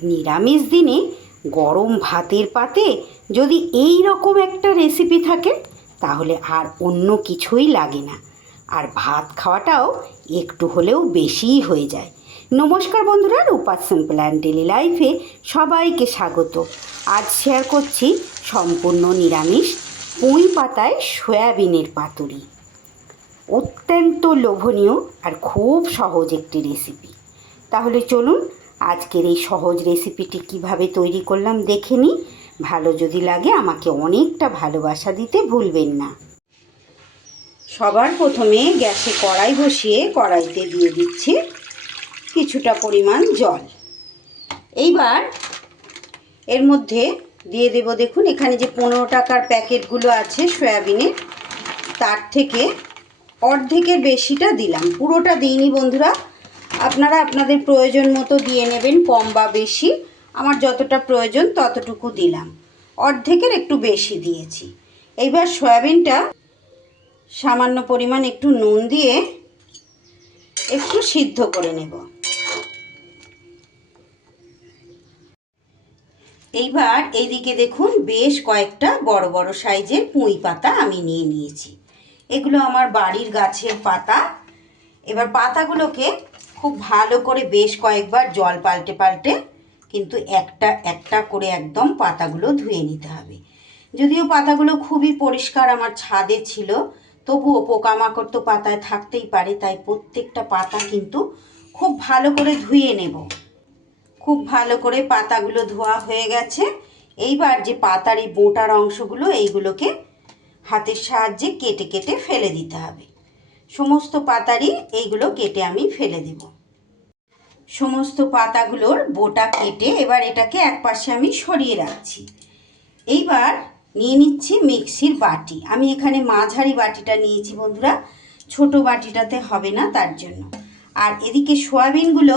নিরামিষ দিনে গরম ভাতের পাতে যদি এই রকম একটা রেসিপি থাকে তাহলে আর অন্য কিছুই লাগে না, আর ভাত খাওয়াটাও একটু হলেও বেশিই হয়ে যায়। নমস্কার বন্ধুরা, রূপা সিম্পল অ্যান্ড ডেলি লাইফে সবাইকে স্বাগত। আজ শেয়ার করছি সম্পূর্ণ নিরামিষ পুঁই পাতায় সয়াবিনের পাতুরি। অত্যন্ত লোভনীয় আর খুব সহজ একটি রেসিপি। তাহলে চলুন আজকের এই সহজ রেসিপিটি কিভাবে তৈরি করলাম দেখে নিই। ভালো যদি লাগে আমাকে অনেকটা ভালোবাসা দিতে ভুলবেন না। সবার প্রথমে গ্যাসে কড়াই বসিয়ে কড়াইতে দিয়ে দিচ্ছি কিছুটা পরিমাণ জল। এইবার এর মধ্যে দিয়ে দেব, দেখুন এখানে যে 15 টাকার প্যাকেটগুলো আছে সয়াবিনের, তার থেকে অর্ধেকের বেশিটা দিলাম, পুরোটা দিইনি বন্ধুরা। আপনারা আপনাদের প্রয়োজন মতো দিয়ে নেবেন, কম বা বেশি। আমার যতটা প্রয়োজন ততটুকু দিলাম, অর্ধেকের একটু বেশি দিয়েছি। এইবার সয়াবিনটা সামান্য পরিমাণ একটু নুন দিয়ে একটু সিদ্ধ করে নেব। এইবার এইদিকে দেখুন বেশ কয়েকটা বড় বড় সাইজের পুঁই পাতা আমি নিয়ে নিয়েছি। এগুলো আমার বাড়ির গাছের পাতা। এবার পাতাগুলোকে খুব ভালো করে বেশ কয়েকবার জল পাল্টে পাল্টে কিন্তু একটা একটা করে একদম পাতাগুলো ধুয়ে নিতে হবে। যদিও পাতাগুলো খুবই পরিষ্কার আমার ছাদে ছিল, তবুও পোকামাকড় তো পাতায় থাকতেই পারে, তাই প্রত্যেকটা পাতা কিন্তু খুব ভালো করে ধুয়ে নেব। খুব ভালো করে পাতাগুলো ধোয়া হয়ে গেছে। এইবার যে পাতার এই বোঁটার অংশগুলো, এইগুলোকে হাতের সাহায্যে কেটে কেটে ফেলে দিতে হবে। সমস্ত পাতারই এইগুলো কেটে আমি ফেলে দেব। সমস্ত পাতাগুলোর বোটা কেটে এবার এটাকে একপাশে আমি সরিয়ে রাখছি। এইবার নিয়ে নিচ্ছি মিক্সির বাটি। আমি এখানে মাঝারি বাটিটা নিয়েছি বন্ধুরা, ছোট বাটিটাতে হবে না, তার জন্য। আর এদিকে সয়াবিনগুলো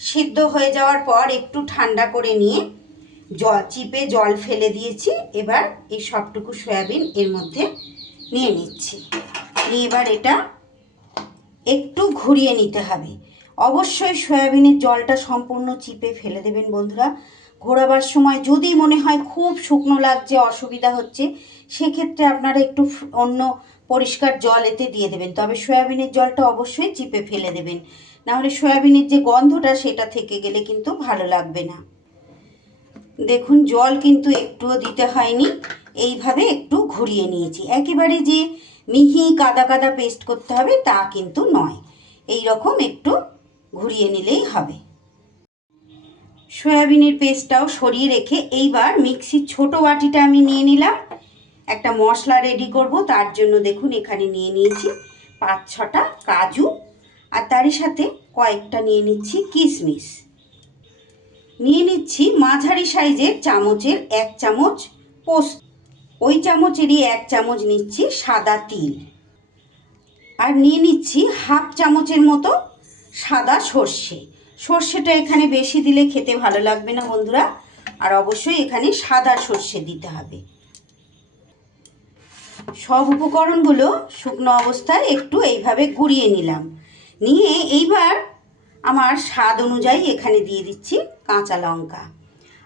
সিদ্ধ হয়ে যাওয়ার পর একটু ঠান্ডা করে নিয়ে চিপে জল ফেলে দিয়েছি। এবার এই সবটুকু সয়াবিন এর মধ্যে নিয়ে নিচ্ছি। নিয়ে এবার এটা একটু ঘুরিয়ে নিতে হবে। অবশ্যই সয়াবিনের জলটা সম্পূর্ণ চিপে ফেলে দেবেন বন্ধুরা। ঘোরাবার সময় যদি মনে হয় খুব শুকনো লাগছে, অসুবিধা হচ্ছে, সেক্ষেত্রে আপনারা একটু অন্য পরিষ্কার জল এতে দিয়ে দেবেন। তবে সয়াবিনের জলটা অবশ্যই চিপে ফেলে দেবেন, নাহলে সয়াবিনের যে গন্ধটা সেটা থেকে গেলে কিন্তু ভালো লাগবে না। দেখুন জল কিন্তু একটুও দিতে হয়নি, এইভাবে একটু ঘুরিয়ে নিয়েছি। একেবারে যে মিহি কাদা কাদা পেস্ট করতে হবে তা কিন্তু নয়, এই রকম একটু ঘুরিয়ে নিলেই হবে। সয়াবিনের পেস্টটাও সরিয়ে রেখে এইবার মিক্সির ছোট বাটিটা আমি নিয়ে নিলাম। একটা মশলা রেডি করব, তার জন্য দেখুন এখানে নিয়ে নিয়েছি 5-6টা কাজু, আর তারই সাথে কয়েকটা নিয়ে নিচ্ছি কিশমিশ। নিয়ে নিচ্ছি মাঝারি সাইজের চামচের 1 চামচ পোস্ত, ওই চামচেরই 1 চামচ নিচ্ছি সাদা তিল, আর নিয়ে নিচ্ছি 1/2 চামচের মতো সাদা সর্ষে। সর্ষেটা এখানে বেশি দিলে খেতে ভালো লাগবে না বন্ধুরা, আর অবশ্যই এখানে সাদা সর্ষে দিতে হবে। সব উপকরণগুলো শুকনো অবস্থায় একটু এইভাবে গুঁড়িয়ে নিলাম। নিয়ে এইবার আমার স্বাদ অনুযায়ী এখানে দিয়ে দিচ্ছি কাঁচা লঙ্কা,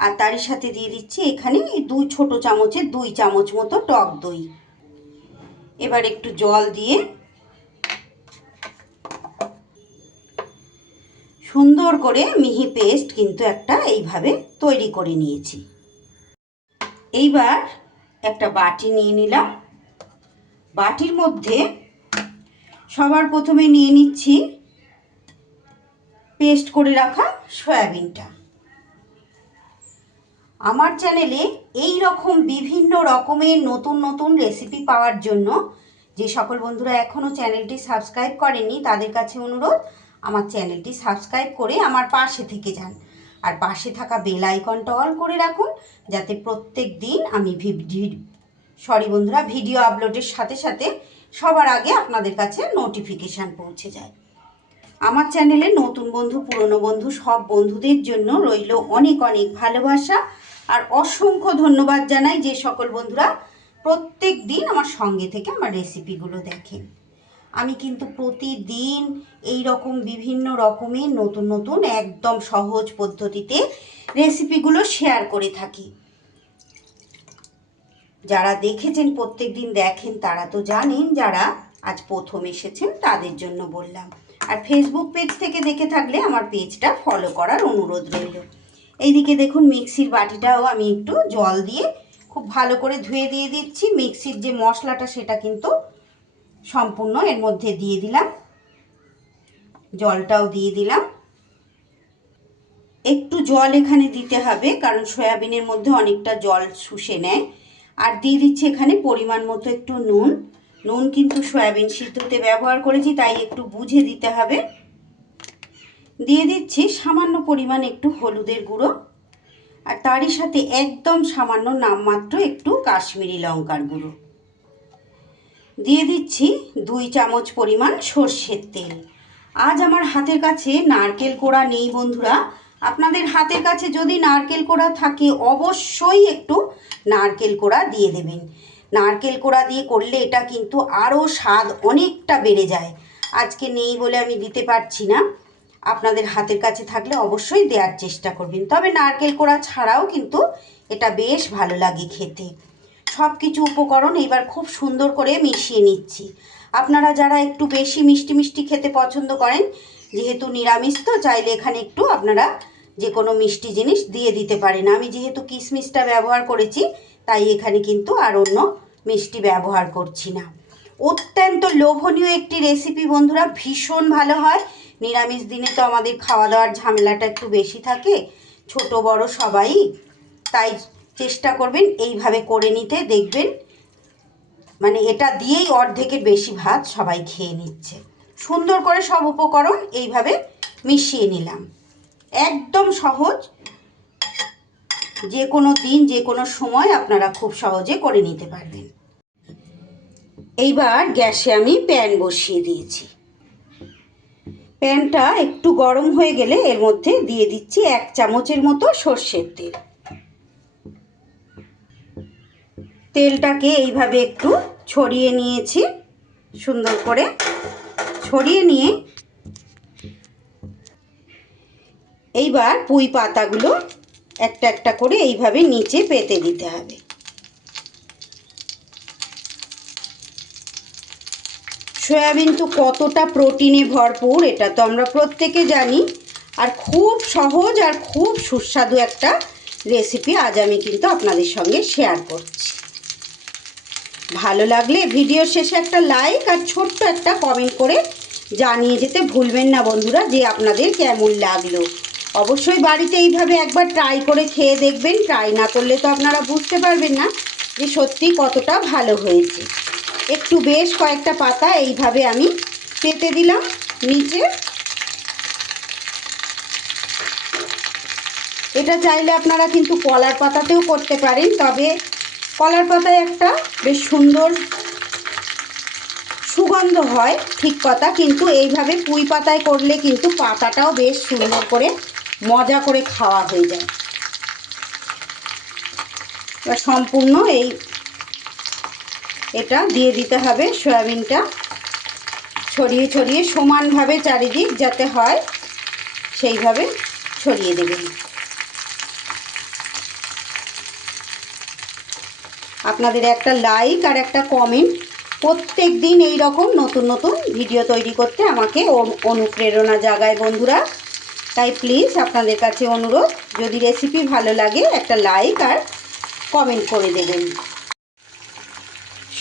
আর তারই সাথে দিয়ে দিচ্ছি এখানে এই 2 ছোট চামচের 2 চামচ মতো টক দই। এবার একটু জল দিয়ে সুন্দর করে মিহি পেস্ট কিন্তু একটা এইভাবে তৈরি করে নিয়েছি। এইবার একটা বাটি নিয়ে নিলাম। বাটির মধ্যে সবার প্রথমে নিয়ে নিচ্ছি পেস্ট করে রাখা সয়াবিনটা। আমার চ্যানেলে এই রকম বিভিন্ন রকমের নতুন নতুন রেসিপি পাওয়ার জন্য যে সকল বন্ধুরা এখনও চ্যানেলটি সাবস্ক্রাইব করেননি তাদের কাছে অনুরোধ, আমার চ্যানেলটি সাবস্ক্রাইব করে আমার পাশে থেকে যান, আর পাশে থাকা বেল আইকনটা অল করে রাখুন, যাতে প্রত্যেক দিন আমি ভিডিও আপলোডের সাথে সাথে সবার আগে আপনাদের কাছে নোটিফিকেশান পৌঁছে যায়। আমার চ্যানেলে নতুন বন্ধু পুরনো বন্ধু সব বন্ধুদের জন্য রইল অনেক অনেক ভালোবাসা, আর অসংখ্য ধন্যবাদ জানাই যে সকল বন্ধুরা প্রত্যেক দিন আমার সঙ্গে থেকে আমার রেসিপিগুলো দেখেন। আমি কিন্তু প্রতিদিন এই রকম বিভিন্ন রকমের নতুন নতুন একদম সহজ পদ্ধতিতে রেসিপিগুলো শেয়ার করে থাকি। যারা দেখেছেন, প্রত্যেক দিন দেখেন, তারা তো জানেন, যারা আজ প্রথম এসেছেন তাদের জন্য বললাম। আর ফেসবুক পেজ থেকে দেখে থাকলে আমার পেজটা ফলো করার অনুরোধ রইল। এইদিকে দেখুন মিক্সির বাটিটাও আমি একটু জল দিয়ে খুব ভালো করে ধুয়ে দিয়ে দিচ্ছি। মিক্সির যে মশলাটা সেটা কিন্তু সম্পূর্ণ এর মধ্যে দিয়ে দিলাম, জলটাও দিয়ে দিলাম। একটু জল এখানে দিতে হবে, কারণ সয়াবিনের মধ্যে অনেকটা জল শুষে নেয়। আর দিয়ে দিচ্ছি এখানে পরিমাণ মতো একটু নুন। নুন কিন্তু সয়াবিন সিদ্ধতে ব্যবহার করেছি, তাই একটু বুঝে দিতে হবে। দিয়ে দিচ্ছি সামান্য পরিমাণ একটু হলুদের গুঁড়ো, আর তারই সাথে একদম সামান্য নামমাত্র একটু কাশ্মীরি লঙ্কার গুঁড়ো। দিয়ে দিচ্ছি 2 চামচ পরিমাণ সর্ষের তেল। আজ আমার হাতের কাছে নারকেল কোড়া নেই বন্ধুরা। আপনাদের হাতের কাছে যদি নারকেল কোড়া থাকে অবশ্যই একটু নারকেল কোড়া দিয়ে দেবেন। নারকেল কোড়া দিয়ে করলে এটা কিন্তু আরও স্বাদ অনেকটা বেড়ে যায়। আজকে নেই বলে আমি দিতে পারছি না, আপনাদের হাতের কাছে থাকলে অবশ্যই দেওয়ার চেষ্টা করবেন। তবে নারকেল কোড়া ছাড়াও কিন্তু এটা বেশ ভালো লাগে খেতে। সব কিছু উপকরণ এবার খুব সুন্দর করে মিশিয়ে নিচ্ছি। আপনারা যারা একটু বেশি মিষ্টি মিষ্টি খেতে পছন্দ করেন, যেহেতু নিরামিষ তো চাইলে এখানে একটু আপনারা যে কোনো মিষ্টি জিনিস দিয়ে দিতে পারেন। আমি যেহেতু কিশমিশটা ব্যবহার করেছি, তাই এখানে কিন্তু আর অন্য মিষ্টি ব্যবহার করছি না। অত্যন্ত লোভনীয় একটি রেসিপি বন্ধুরা, ভীষণ ভালো হয়। নিরামিষ দিনে তো আমাদের খাওয়া দাওয়ার ঝামেলাটা একটু বেশি থাকে, ছোট বড় সবাই, তাই চেষ্টা করবেন এইভাবে করে নিতে। দেখবেন মানে এটা দিয়েই অর্ধেকের বেশি ভাত সবাই খেয়ে নিচ্ছে। সুন্দর করে সব উপকরণ এইভাবে মিশিয়ে নিলাম। একদম সহজ, যে কোনো দিন যে কোনো সময় আপনারা খুব সহজে করে নিতে পারবেন। এইবার গ্যাসে আমি প্যান বসিয়ে দিয়েছি। প্যানটা একটু গরম হয়ে গেলে এর মধ্যে দিয়ে দিচ্ছি 1 চামচের মতো সর্ষের তেল। তেলটাকে এইভাবে একটু ছড়িয়ে নিয়েছি, সুন্দর করে ছড়িয়ে নিয়ে এইবার পুঁই পাতাগুলো একটা একটা করে এইভাবে নিচে পেতে দিতে হবে। সয়াবিন তো কতটা প্রোটিনে ভরপুর এটা তো আমরা প্রত্যেকে জানি। আর খুব সহজ আর খুব সুস্বাদু একটা রেসিপি আজ আমি কিন্তু আপনাদের সঙ্গে শেয়ার করছি। ভালো লাগলে ভিডিওর শেষে একটা লাইক আর ছোট্ট একটা কমেন্ট করে জানিয়ে যেতে ভুলবেন না বন্ধুরা যে আপনাদের কেমন লাগলো। অবশ্যই বাড়িতে এইভাবে একবার ট্রাই করে খেয়ে দেখবেন। ট্রাই না করলে তো আপনারা বুঝতে পারবেন না যে সত্যি কতটা ভালো হয়েছে। একটু বেশ কয়েকটা পাতা এইভাবে আমি পেতে দিলাম নিচে। এটা চাইলে আপনারা কিন্তু কলার পাতাতেও করতে পারেন, তবে কলার পাতায় একটা বেশ সুন্দর সুগন্ধ হয় ঠিক কথা, কিন্তু এইভাবে পুঁই পাতায় করলে কিন্তু পাতাটাও বেশ সুন্দর করে মজা করে খাওয়া হয়ে যায়। এবার সম্পূর্ণ এটা দিয়ে দিতে হবে সয়াবিনটা, ছড়িয়ে ছড়িয়ে সমানভাবে চারিদিক যাতে হয় সেইভাবে ছড়িয়ে দেবেন। আপনাদের একটা লাইক আর একটা কমেন্ট প্রত্যেক দিন এই রকম নতুন নতুন ভিডিও তৈরি করতে আমাকে অনুপ্রেরণা জাগায় বন্ধুরা। তাই প্লিজ আপনাদের কাছে অনুরোধ, যদি রেসিপি ভালো লাগে একটা লাইক আর কমেন্ট করে দেবেন।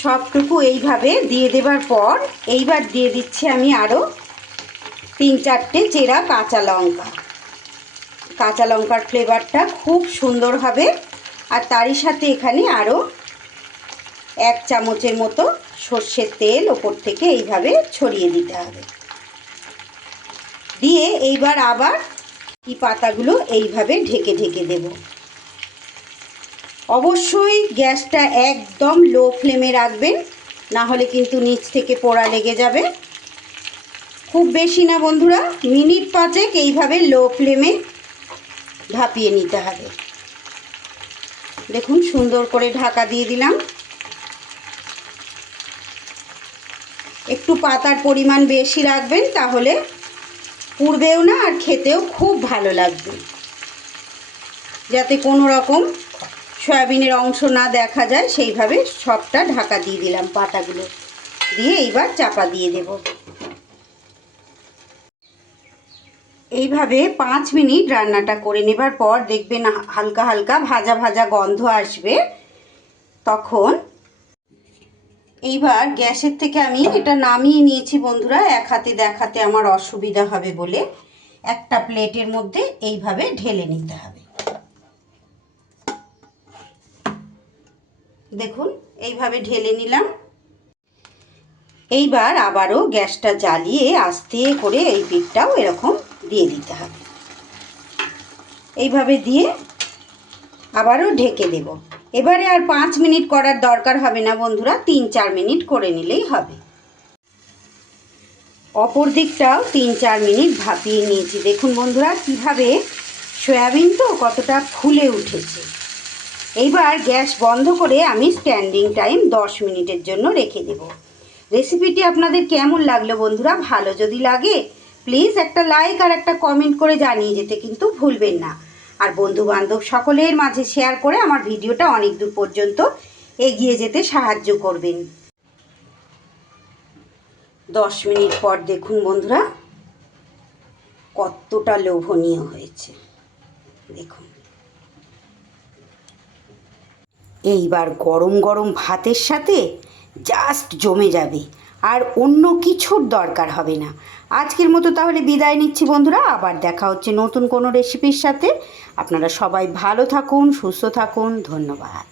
সবটুকু এইভাবে দিয়ে দেবার পর এইবার দিয়ে দিচ্ছি আমি আরও 3-4টে চেরা কাঁচা লঙ্কা। কাঁচা লঙ্কার ফ্লেভারটা খুব সুন্দর হবে। আর তারই সাথে এখানে আরও 1 চামচের মতো সর্ষের তেল ওপর থেকে এইভাবে ছড়িয়ে দিতে হবে। দিয়ে এইবার আবার এই পাতাগুলো এইভাবে ঢেকে ঢেকে দেব। অবশ্যই গ্যাসটা একদম লো ফ্লেমে রাখবেন, না হলে কিন্তু নিচ থেকে পোড়া লেগে যাবে। খুব বেশি না বন্ধুরা, মিনিট 5 এইভাবে লো ফ্লেমে ভাপিয়ে নিতে হবে। দেখুন সুন্দর করে ঢাকা দিয়ে দিলাম। একটু পাতার পরিমাণ বেশি রাখবেন, তাহলে পুড়বেও না আর খেতেও খুব ভালো লাগবে। যাতে কোনো রকম সয়াবিনের অংশ না দেখা যায় সেইভাবে সবটা ঢাকা দিয়ে দিলাম পাতাগুলো দিয়ে। এইবার চাপা দিয়ে দেব। এইভাবে 5 মিনিট রান্নাটা করে নেবার পর দেখবেন হালকা হালকা ভাজা ভাজা গন্ধ আসবে। তখন এইবার গ্যাসের থেকে আমি এটা নামিয়ে নিয়েছি বন্ধুরা, এক হাতে দেখাতে আমার অসুবিধা হবে বলে। একটা প্লেটের মধ্যে এইভাবে ঢেলে নিতে হবে। দেখুন এইভাবে ঢেলে নিলাম। এইবার আবারও গ্যাসটা জ্বালিয়ে আস্তে করে এই পিঠটাও এরকম দিয়ে দিতে হবে। এইভাবে দিয়ে আবারও ঢেকে দেব। এবারে আর 5 মিনিট করার দরকার হবে না বন্ধুরা, 3-4 মিনিট করে নিলেই হবে। অপর দিকটাও 3-4 মিনিট ভাপিয়ে নিয়েছি। দেখুন বন্ধুরা কিভাবে সয়াবিন তো কতটা ফুলে উঠেছে। এইবার গ্যাস বন্ধ করে আমি স্ট্যান্ডিং টাইম 10 মিনিটের জন্য রেখে দেব। রেসিপিটি আপনাদের কেমন লাগলো বন্ধুরা? ভালো যদি লাগে প্লিজ একটা লাইক আর একটা কমেন্ট করে জানিয়ে যেতে কিন্তু ভুলবেন না। আর বন্ধু বান্ধব সকলের মাঝে শেয়ার করে আমার ভিডিওটা অনেক দূর পর্যন্ত এগিয়ে যেতে সাহায্য করবেন। 10 মিনিট পর দেখুন বন্ধুরা কতটা লোভনীয় হয়েছে। দেখুন এইবার গরম গরম ভাতের সাথে জাস্ট জমে যাবে, আর অন্য কিছুর দরকার হবে না। আজকের মতো তাহলে বিদায় নিচ্ছি বন্ধুরা, আবার দেখা হচ্ছে নতুন কোনো রেসিপির সাথে। আপনারা সবাই ভালো থাকুন, সুস্থ থাকুন, ধন্যবাদ।